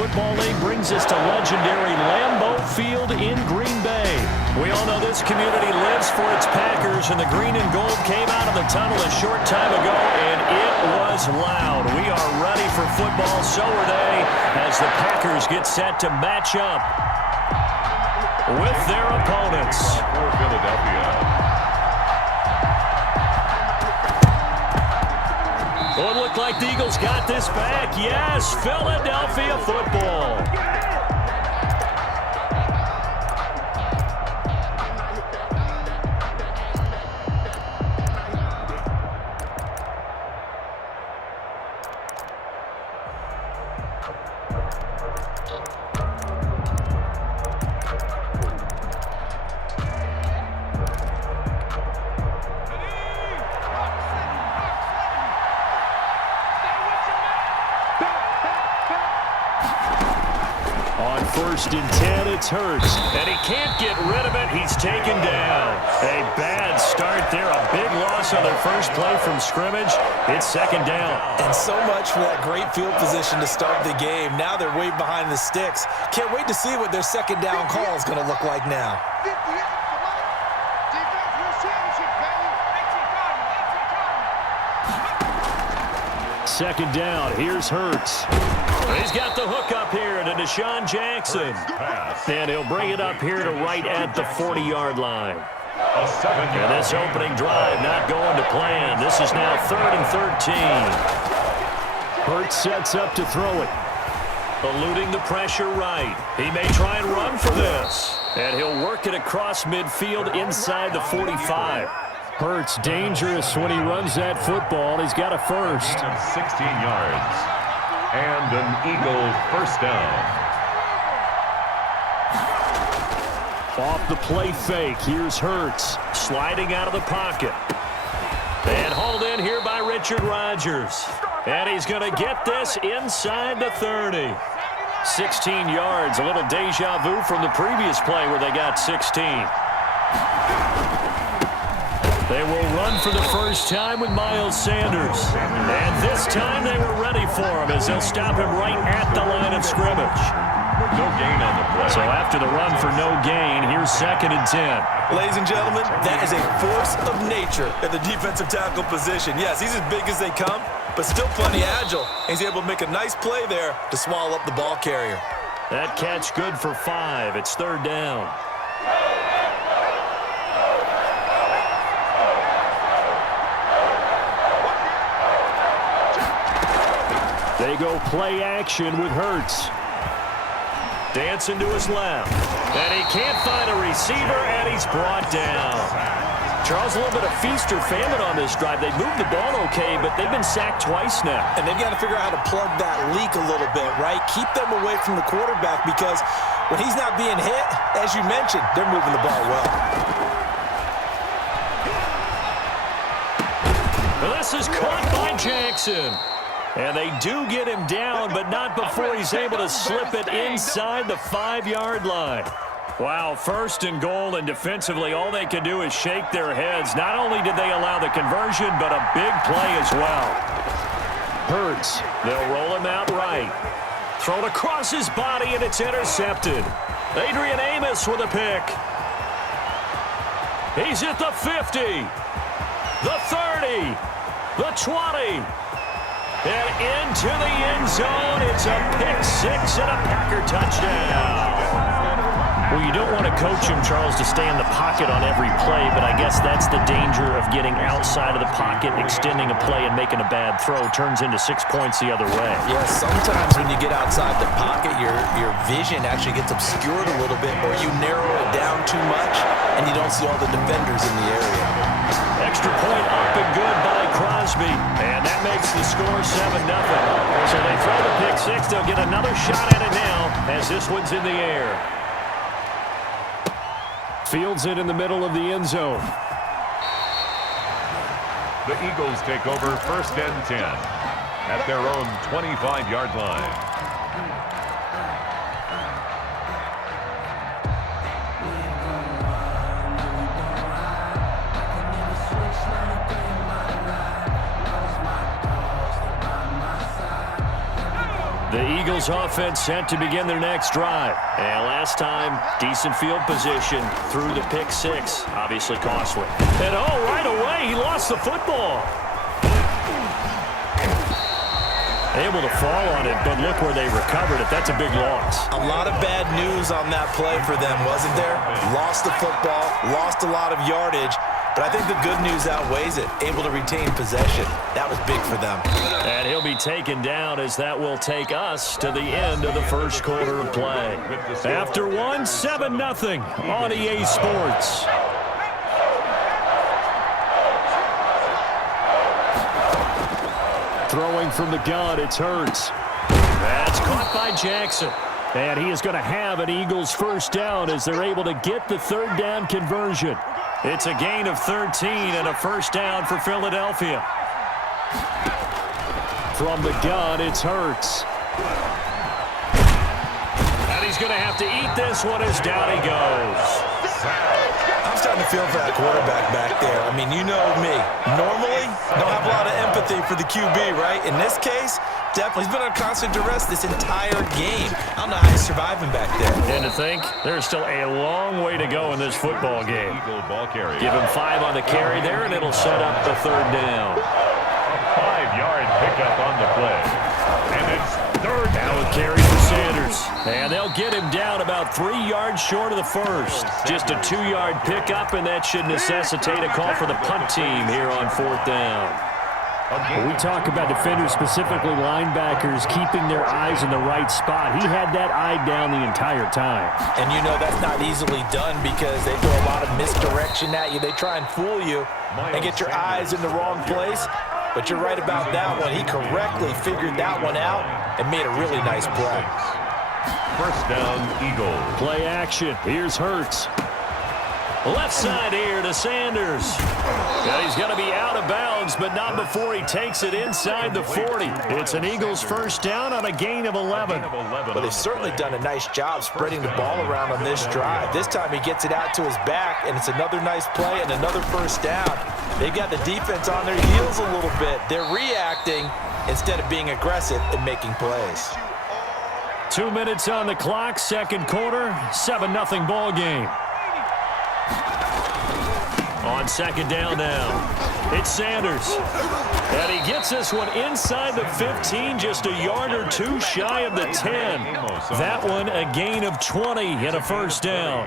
Football League brings us to legendary Lambeau Field in Green Bay. We all know this community lives for its Packers, and the green and gold came out of the tunnel a short time ago, and it was loud. We are ready for football, so are they, as the Packers get set to match up with their opponents. For Philadelphia. Well, it looked like the Eagles got this back. Yes, Philadelphia football. On 1st and 10, it's Hurts, and he can't get rid of it. He's taken down. A bad start there, a big loss on their first play from scrimmage. It's 2nd down. And so much for that great field position to start the game. Now they're way behind the sticks. Can't wait to see what their 2nd down call is going to look like now. 2nd down, here's Hurts. He's got the hook up here to Deshaun Jackson. And he'll bring it up here to right at the 40-yard line. And this opening drive not going to plan. This is now 3rd and 13. Hurts sets up to throw it. Eluding the pressure right. He may try and run for this. And he'll work it across midfield inside the 45. Hurts dangerous when he runs that football. He's got a first. 16 yards. And an Eagle first down. Off the play fake, here's Hurts. Sliding out of the pocket. And hauled in here by Richard Rodgers. And he's going to get this inside the 30. 16 yards, a little deja vu from the previous play where they got 16. They will run for the first time with Miles Sanders. And this time they were ready for him as they'll stop him right at the line of scrimmage. No gain on the play. So after the run for no gain, here's 2nd and 10. Ladies and gentlemen, that is a force of nature at the defensive tackle position. Yes, he's as big as they come, but still plenty agile. He's able to make a nice play there to swallow up the ball carrier. That catch good for 5. It's 3rd down. They go play action with Hurts. Dancing to his left. And he can't find a receiver, and he's brought down. Charles, a little bit of feast or famine on this drive. They moved the ball okay, but they've been sacked twice now. And they've got to figure out how to plug that leak a little bit, right? Keep them away from the quarterback because when he's not being hit, as you mentioned, they're moving the ball well. Well, this is caught by Jackson. And they do get him down, but not before he's able to slip it inside the 5-yard line. Wow, 1st and goal, and defensively all they can do is shake their heads. Not only did they allow the conversion, but a big play as well. Hurts, they'll roll him out right. Thrown across his body, and it's intercepted. Adrian Amos with a pick. He's at the 50, the 30, the 20. And into the end zone, it's a pick-6 and a Packer touchdown. Well, you don't want to coach him, Charles, to stay in the pocket on every play, but I guess that's the danger of getting outside of the pocket, extending a play and making a bad throw. Turns into 6 points the other way. Yeah, sometimes when you get outside the pocket, your vision actually gets obscured a little bit, or you narrow it down too much, and you don't see all the defenders in the area. Extra point up and good by Crosby. And that makes the score 7-0. So they throw the pick-6. They'll get another shot at it now as this one's in the air. Fields it in the middle of the end zone. The Eagles take over 1st and 10 at their own 25-yard line. The Eagles offense set to begin their next drive. And last time, decent field position through the pick six. Obviously costly. And right away, he lost the football. Able to fall on it, but look where they recovered it. That's a big loss. A lot of bad news on that play for them, wasn't there? Lost the football, lost a lot of yardage, but I think the good news outweighs it. Able to retain possession. That was big for them. And he'll be taken down as that will take us to the end of the first quarter of play. After one, 7-0 on EA Sports. Throwing from the gun, it's Hurts. That's caught by Jackson. And he is going to have an Eagles first down as they're able to get the third down conversion. It's a gain of 13 and a first down for Philadelphia. From the gun, it's Hurts. And he's going to have to eat this one as down he goes. I'm starting to feel for that quarterback back there. I mean, you know me. Normally, don't have a lot of empathy for the QB, right? In this case, definitely. He's been on constant duress this entire game. I don't know how he's surviving back there. And to think, there's still a long way to go in this football game. Eagle ball carrier. Give him 5 on the carry there, and it'll set up the third down. A 5-yard pickup on the play. And it's third down. Now a carry for Sanders. And they'll get him down about 3 yards short of the first. Just a 2-yard pickup, and that should necessitate a call for the punt team here on fourth down. We talk about defenders, specifically linebackers, keeping their eyes in the right spot. He had that eye down the entire time. And you know that's not easily done because they throw a lot of misdirection at you. They try and fool you and get your eyes in the wrong place. But you're right about that one. He correctly figured that one out and made a really nice play. First down, Eagles. Play action. Here's Hurts. Left side here to Sanders. And he's going to be out of bounds, but not before he takes it inside the 40. It's an Eagles first down on a gain of 11. Well, they've certainly done a nice job spreading the ball around on this drive. This time he gets it out to his back, and it's another nice play and another first down. They've got the defense on their heels a little bit. They're reacting instead of being aggressive and making plays. 2 minutes on the clock, second quarter, 7-0 ball game. On second down now, it's Sanders. And he gets this one inside the 15, just a yard or two shy of the 10. That one a gain of 20 and a first down.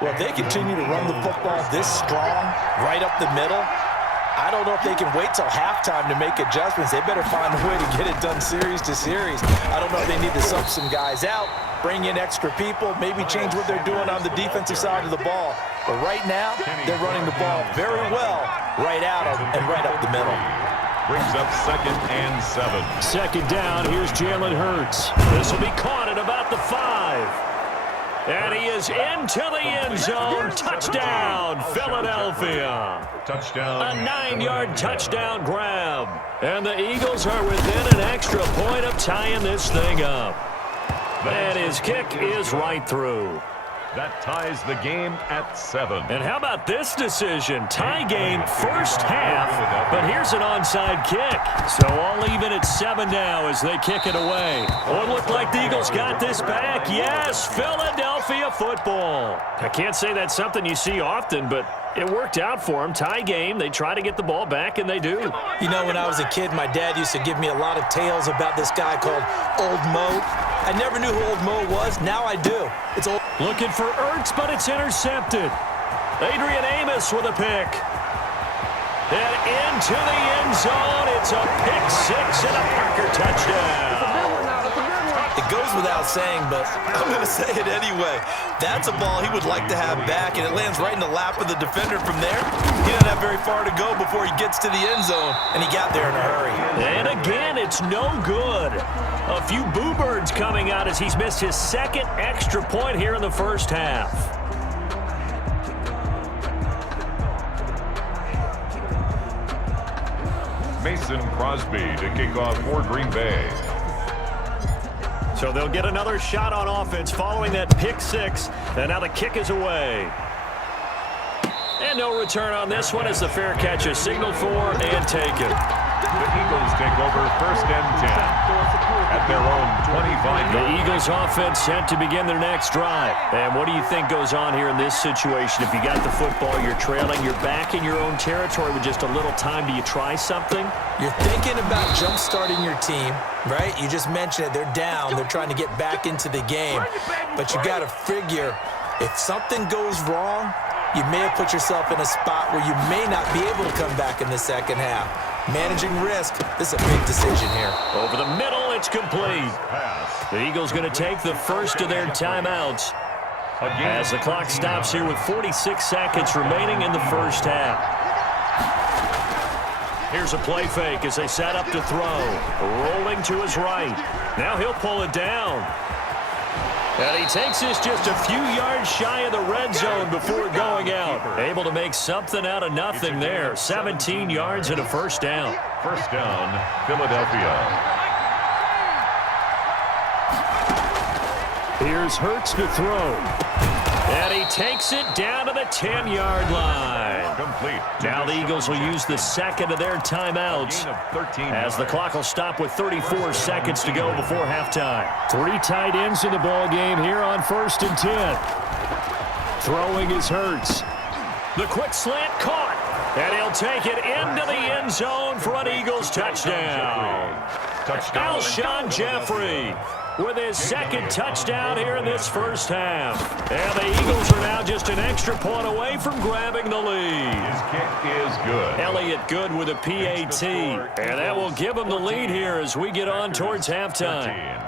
Well, if they continue to run the football this strong, right up the middle, I don't know if they can wait till halftime to make adjustments. They better find a way to get it done series to series. I don't know if they need to sub some guys out, bring in extra people, maybe change what they're doing on the defensive side of the ball. But right now, they're running the ball very well right out and right up the middle. Brings up 2nd and 7. Second down, here's Jalen Hurts. This will be caught at about the 5. And he is into the end zone. Touchdown, Philadelphia. Touchdown. A 9-yard touchdown grab. And the Eagles are within an extra point of tying this thing up. And his kick is right through. That ties the game at 7. And how about this decision? Tie game first half, but here's an onside kick. So all even at 7 now as they kick it away. Oh, it looked like the Eagles got this back. Yes, Philadelphia football. I can't say that's something you see often, but it worked out for them. Tie game, they try to get the ball back, and they do. You know, when I was a kid, my dad used to give me a lot of tales about this guy called Old Mo. I never knew who Old Mo was. Now I do. It's old. Looking for Ertz, but it's intercepted. Adrian Amos with a pick. And into the end zone. It's a pick six and a Parker touchdown. It goes without saying, but I'm going to say it anyway. That's a ball he would like to have back, and it lands right in the lap of the defender from there. He doesn't have very far to go before he gets to the end zone, and he got there in a hurry. And again, it's no good. A few boo birds coming out as he's missed his second extra point here in the first half. Mason Crosby to kick off for Green Bay. So they'll get another shot on offense following that pick six. And now the kick is away. And no return on this one as the fair catch is signaled for and taken. The Eagles take over 1st and 10 at their own 25. The Eagles offense set to begin their next drive. And what do you think goes on here in this situation? If you got the football, you're trailing, you're back in your own territory with just a little time. Do you try something? You're thinking about jump-starting your team, right? You just mentioned it. They're down. They're trying to get back into the game. But you got to figure if something goes wrong, you may have put yourself in a spot where you may not be able to come back in the second half. Managing risk, this is a big decision here. Over the middle, it's complete. The Eagles going to take the first of their timeouts as the clock stops here with 46 seconds remaining in the first half. Here's a play fake as they set up to throw. Rolling to his right. Now he'll pull it down. And he takes this just a few yards shy of the red zone before going out. Able to make something out of nothing there. 17 yards and a first down. First down, Philadelphia. Here's Hurts to throw. And he takes it down to the 10-yard line. Complete. Now the Eagles will use the second of their timeouts as the clock will stop with 34 seconds to go before halftime. 3 tight ends in the ball game here on 1st and 10. Throwing is Hurts. The quick slant caught. And he'll take it into the end zone for an Eagles touchdown. Alshon Jeffrey with his second touchdown here in this first half. And the Eagles are now just an extra point away from grabbing the lead. His kick is good. Elliott good with a PAT. And that will give him the lead here as we get on towards halftime.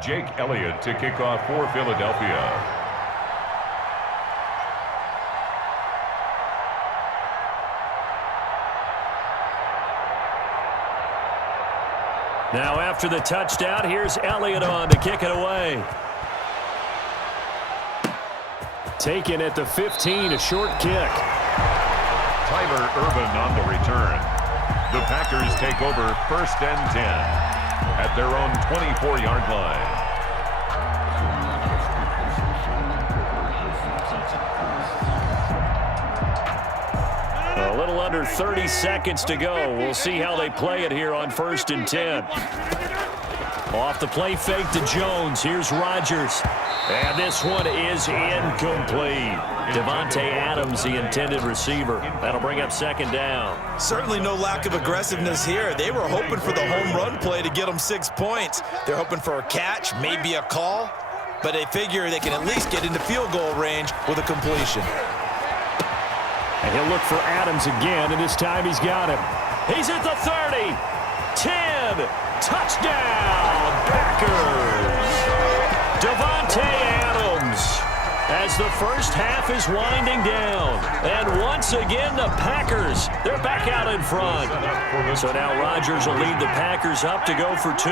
Jake Elliott to kick off for Philadelphia. Now after the touchdown, here's Elliott on to kick it away. Taken at the 15, a short kick. Tyler Ervin on the return. The Packers take over 1st and 10. At their own 24-yard line. A little under 30 seconds to go. We'll see how they play it here on 1st and 10. Off the play fake to Jones. Here's Rodgers. And this one is incomplete. Devontae Adams, the intended receiver. That'll bring up 2nd down. Certainly no lack of aggressiveness here. They were hoping for the home run play to get them 6 points. They're hoping for a catch, maybe a call, but they figure they can at least get into field goal range with a completion. And he'll look for Adams again, and this time he's got him. He's at the 30, 10, touchdown, Packers. Devontae Adams as the first half is winding down. And once again, the Packers, they're back out in front. So now Rodgers will lead the Packers up to go for 2.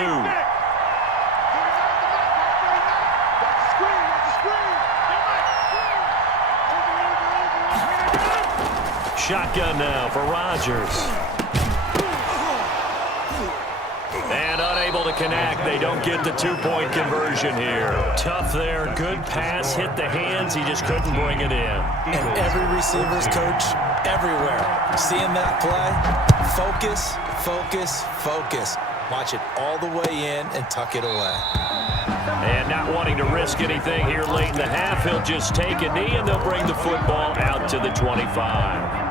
Shotgun now for Rodgers. And unable to connect. They don't get the 2-point conversion here. Tough there. Good pass. Hit the hands. He just couldn't bring it in. And every receiver's coach everywhere. Seeing that play, focus, focus, focus. Watch it all the way in and tuck it away. And not wanting to risk anything here late in the half, he'll just take a knee and they'll bring the football out to the 25.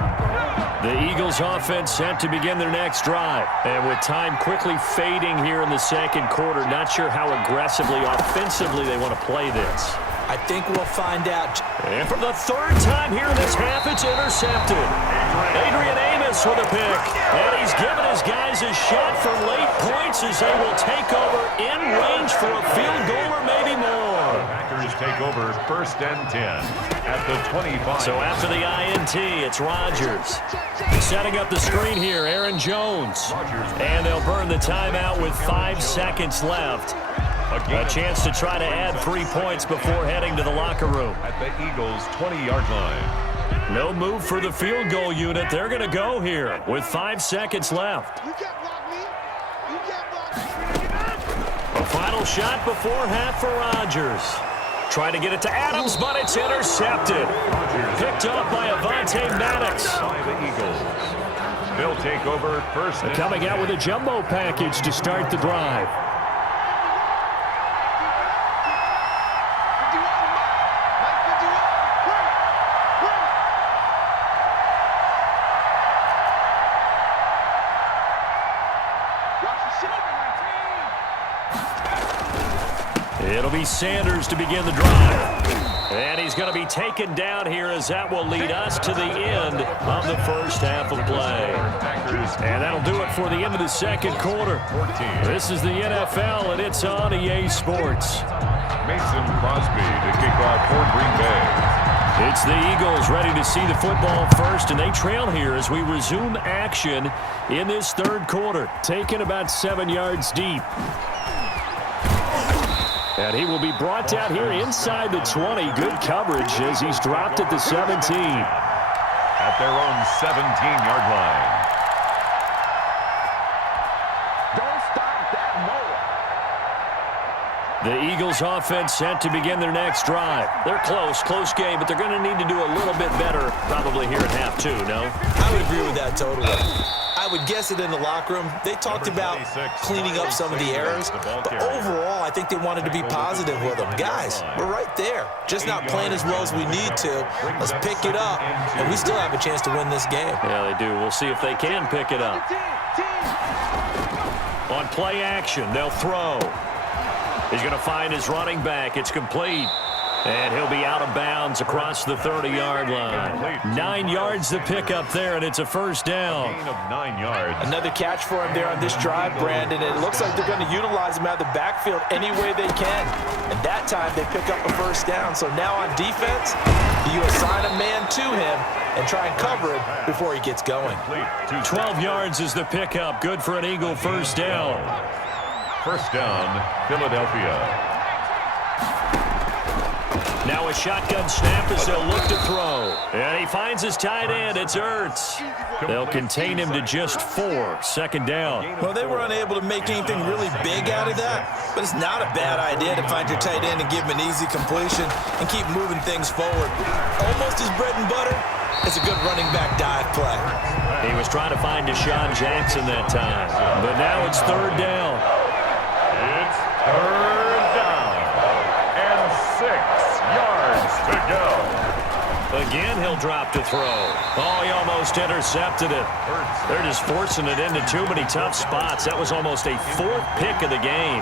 The Eagles offense set to begin their next drive. And with time quickly fading here in the second quarter, not sure how aggressively, offensively they want to play this. I think we'll find out. And for the 3rd time here in this half, it's intercepted. Adrian Amos with a pick. And he's given his guys a shot for late points as they will take over in range for a field goal or maybe more. Packers take over 1st and 10 at the 25. So after the INT, it's Rodgers. Setting up the screen here, Aaron Jones. And they'll burn the timeout with 5 seconds left. A chance to try to add 3 points before heading to the locker room. At the Eagles' 20-yard line. No move for the field goal unit. They're going to go here with 5 seconds left. A final shot before half for Rodgers. Trying to get it to Adams, but it's intercepted. Picked off by Avonte Maddox. By the Eagles. They'll take over first. Coming out with a jumbo package to start the drive. It'll be Sanders to begin the drive. And he's going to be taken down here as that will lead us to the end of the first half of play. And that'll do it for the end of the second quarter. This is the NFL, and it's on EA Sports. Mason Crosby to kick off for Green Bay. It's the Eagles ready to see the football first, and they trail here as we resume action in this third quarter. Taken about 7 yards deep. And he will be brought down here inside the 20. Good coverage as he's dropped at the 17. At their own 17-yard line. Don't stop that mower. The Eagles offense set to begin their next drive. They're close game, but they're going to need to do a little bit better probably here at half two, no? I would agree with that totally. I would guess it in the locker room. They talked about cleaning up some of the errors, but overall, I think they wanted to be positive with them. Guys, we're right there. Just not playing as well as we need to. Let's pick it up, and we still have a chance to win this game. Yeah, they do. We'll see if they can pick it up. On play action, they'll throw. He's going to find his running back. It's complete. And he'll be out of bounds across the 30-yard line. 9 yards to pick up there, and it's a first down. Gain of 9 yards. Another catch for him there on this drive, Brandon. And it looks like they're going to utilize him out of the backfield any way they can. And that time they pick up a first down. So now on defense, you assign a man to him and try and cover it before he gets going. 12 yards is the pickup. Good for an Eagle first down. First down, Philadelphia. Now a shotgun snap as they'll look to throw. And he finds his tight end. It's Ertz. They'll contain him to just 4. Second down. Well, they were unable to make anything really big out of that, but it's not a bad idea to find your tight end and give him an easy completion and keep moving things forward. Almost his bread and butter. It's a good running back dive play. He was trying to find Deshaun Jackson that time, but now it's third down. It's third down and 6 yards to go. Again, he'll drop to throw. Oh, he almost intercepted it. They're just forcing it into too many tough spots. That was almost a 4th pick of the game.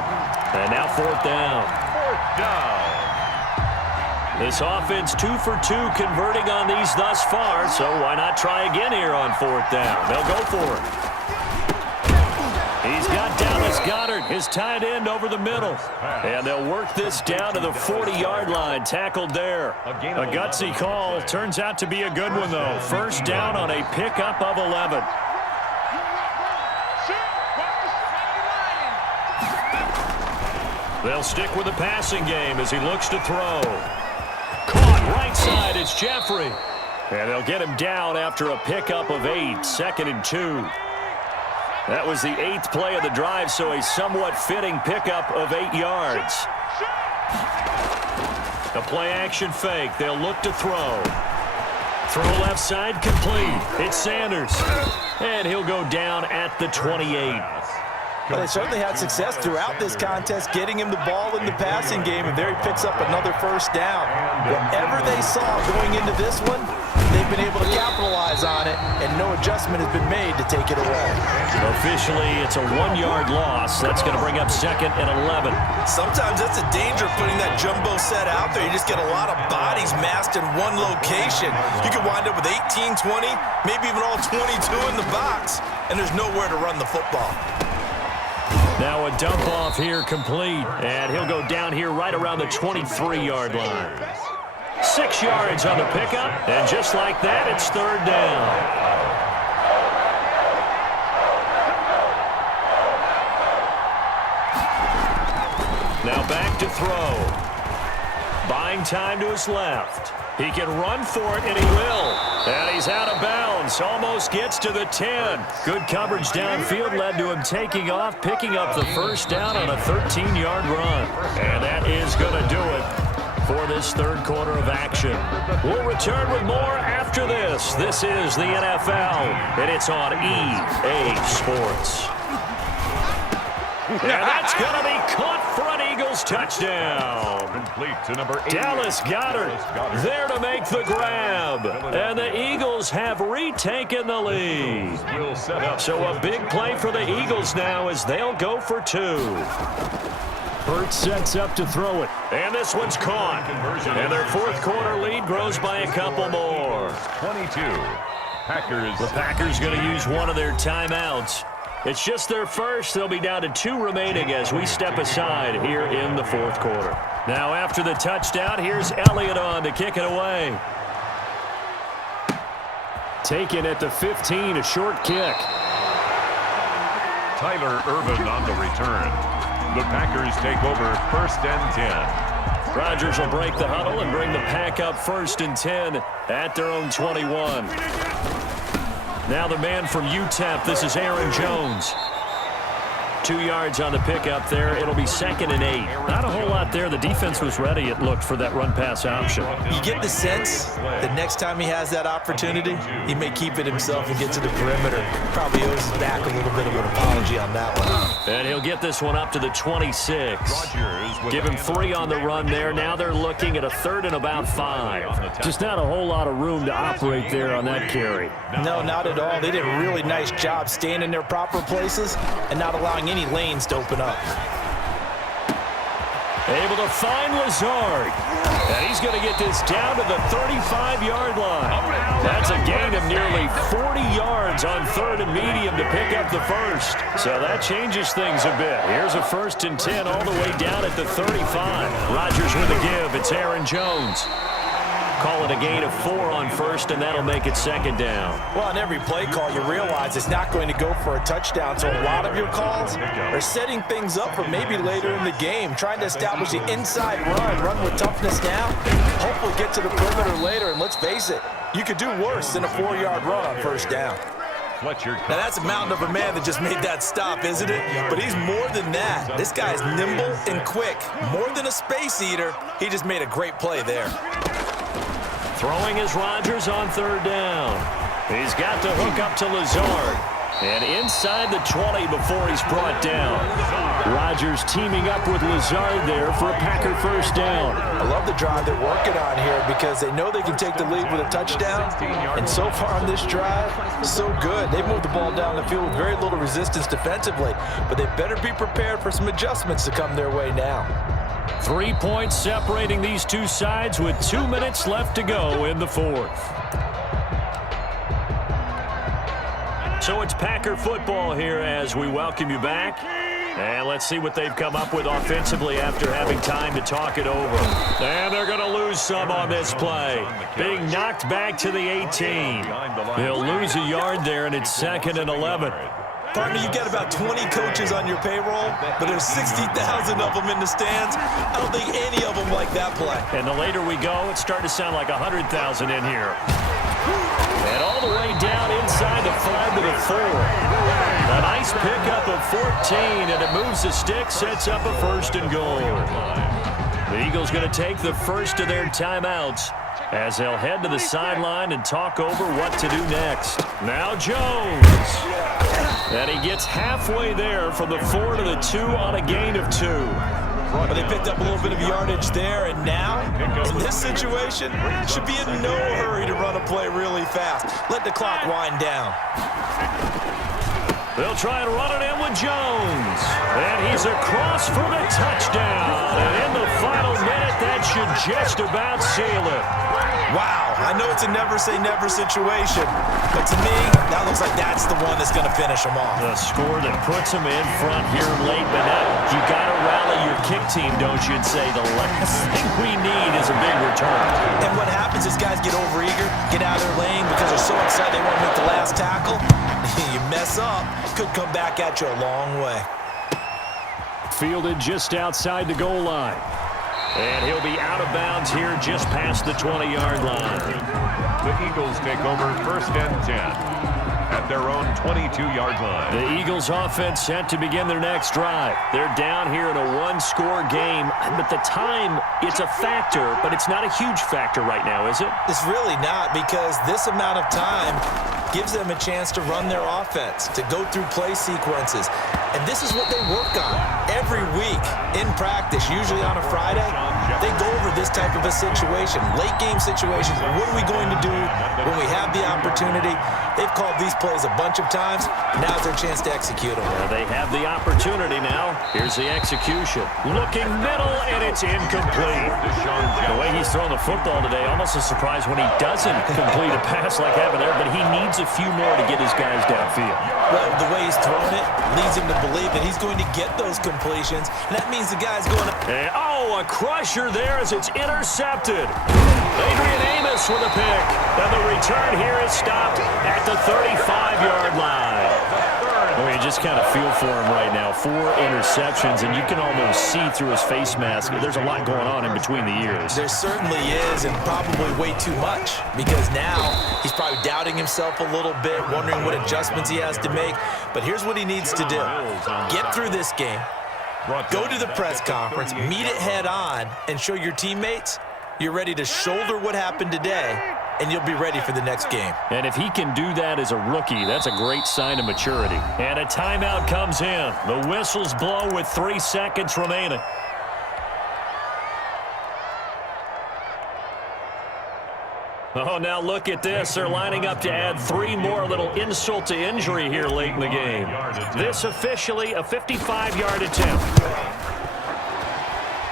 And now 4th down. 4th down. This offense 2 for 2 converting on these thus far, so why not try again here on 4th down? They'll go for it. He's got Dallas Goedert, his tight end, over the middle. And they'll work this down to the 40-yard line. Tackled there. A gutsy call. Turns out to be a good one, though. First down on a pickup of 11. They'll stick with the passing game as he looks to throw. Caught right side. It's Jeffrey. And they'll get him down after a pickup of 8. 2nd and 2. That was the 8th play of the drive, so a somewhat fitting pickup of 8 yards. A play-action fake. They'll look to throw. Throw left side, complete. It's Sanders. And he'll go down at the 28. Well, they certainly had success throughout this contest, getting him the ball in the passing game, and there he picks up another first down. Whatever they saw going into this one, they've been able to capitalize on it, and no adjustment has been made to take it away. Officially, it's a 1-yard loss. That's going to bring up 2nd and 11. Sometimes that's the danger of putting that jumbo set out there. You just get a lot of bodies massed in one location. You could wind up with 18, 20, maybe even all 22 in the box, and there's nowhere to run the football. Now a dump off here complete, and he'll go down here right around the 23-yard line. 6 yards on the pickup, and just like that, it's third down. Now back to throw. Buying time to his left. He can run for it, and he will. And he's out of bounds. Almost gets to the 10. Good coverage downfield led to him taking off, picking up the first down on a 13-yard run. And that is going to do it for this third quarter of action. We'll return with more after this. This is the NFL, and it's on EA Sports. And that's going to be caught for an Eagles touchdown. Complete to number 8. Dallas Goedert there to make the grab. And the Eagles have retaken the lead. So a big play for the Eagles now as they'll go for 2. Hurts sets up to throw it. And this one's caught. And their fourth quarter lead grows by a couple more. 22. Packers. The Packers going to use one of their timeouts. It's just their first. They'll be down to 2 remaining as we step aside here in the fourth quarter. Now after the touchdown, here's Elliott on to kick it away. Taken at the 15, a short kick. Tyler Ervin on the return. The Packers take over 1st and 10. Rodgers will break the huddle and bring the Pack up 1st and 10 at their own 21. Now the man from UTEP, this is Aaron Jones. 2 yards on the pickup there. It'll be 2nd and 8. Not a whole lot there. The defense was ready, it looked, for that run-pass option. You get the sense that next time he has that opportunity, he may keep it himself and get to the perimeter. Probably owes his back a little bit of an apology on that one. And he'll get this one up to the 26. Give him 3 on the run there. Now they're looking at a 3rd and about 5. Just not a whole lot of room to operate there on that carry. No, not at all. They did a really nice job staying in their proper places and not allowing any lanes to open up. Able to find Lazard. And he's going to get this down to the 35-yard line. That's a gain of nearly 40 yards on 3rd and medium to pick up the first. So that changes things a bit. Here's a 1st and 10 all the way down at the 35. Rodgers with a give. It's Aaron Jones. Call it a gain of 4 on 1st, and that'll make it 2nd down. Well, on every play call, you realize it's not going to go for a touchdown, so a lot of your calls are setting things up for maybe later in the game, trying to establish the inside run with toughness now, hopefully get to the perimeter later, and let's face it, you could do worse than a 4-yard run on 1st down. Now, that's a mountain of a man that just made that stop, isn't it? But he's more than that. This guy's nimble and quick. More than a space eater, he just made a great play there. Throwing is Rodgers on 3rd down. He's got to hook up to Lazard. And inside the 20 before he's brought down. Rodgers teaming up with Lazard there for a Packer 1st down. I love the drive they're working on here because they know they can take the lead with a touchdown. And so far on this drive, so good. They've moved the ball down the field with very little resistance defensively. But they better be prepared for some adjustments to come their way now. 3 points separating these two sides with 2 minutes left to go in the 4th. So it's Packer football here as we welcome you back. And let's see what they've come up with offensively after having time to talk it over. And they're going to lose some on this play. Being knocked back to the 18. He'll lose a yard there, and it's 2nd and 11. Partner, you got about 20 coaches on your payroll, but there's 60,000 of them in the stands. I don't think any of them like that play. And the later we go, it's starting to sound like 100,000 in here. And all the way down inside the 5 to the 4. A nice pickup of 14, and it moves the stick, sets up a 1st and goal. The Eagles going to take the first of their timeouts as they'll head to the sideline and talk over what to do next. Now Jones. And he gets halfway there from the 4 to the 2 on a gain of 2. But they picked up a little bit of yardage there, and now, in this situation, should be in no hurry to run a play really fast. Let the clock wind down. They'll try and run it in with Jones. And he's across for the touchdown. And in the final minute, that should just about seal it. Wow, I know it's a never-say-never situation, but to me, that looks like that's the one that's going to finish them off. The score that puts them in front here late, but now you got to rally your kick team, don't you, and say the last thing we need is a big return. And what happens is guys get overeager, get out of their lane because they're so excited they want to make the last tackle. You mess up, could come back at you a long way. Fielded just outside the goal line. And he'll be out of bounds here just past the 20-yard line. The Eagles take over 1st and 10 at their own 22-yard line. The Eagles offense set to begin their next drive. They're down here in a one-score game, but the time, it's a factor, but it's not a huge factor right now, is it? It's really not, because this amount of time gives them a chance to run their offense, to go through play sequences. And this is what they work on every week in practice, usually on a Friday. They go over this type of a situation, late game situations. What are we going to do when we have the opportunity? They've called these plays a bunch of times. Now's their chance to execute them. Well, they have the opportunity now. Here's the execution. Looking middle, and it's incomplete. The way he's throwing the football today, almost a surprise when he doesn't complete a pass like that there, but he needs a few more to get his guys downfield. Well, the way he's throwing it leads him to believe that he's going to get those completions, and that means the guy's going to... And, a crusher there as it's intercepted. Adrian Amos with a pick, and the return here is stopped at the 35-yard line. Well, you just kind of feel for him right now. 4 interceptions, and you can almost see through his face mask. There's a lot going on in between the ears. There certainly is, and probably way too much, because now he's probably doubting himself a little bit, wondering what adjustments he has to make. But here's what he needs to do. Get through this game, go to the press conference, meet it head on, and show your teammates you're ready to shoulder what happened today, and you'll be ready for the next game. And if he can do that as a rookie, that's a great sign of maturity. And a timeout comes in. The whistles blow with 3 seconds remaining. Oh, now look at this. They're lining up to add 3 more, a little insult to injury here late in the game. This officially a 55-yard attempt.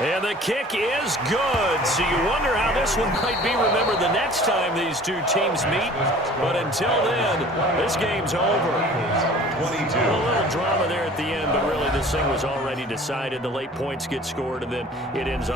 And the kick is good. So you wonder how this one might be remembered the next time these two teams meet. But until then, this game's over. 22. A little drama there at the end, but really this thing was already decided. The late points get scored, and then it ends up.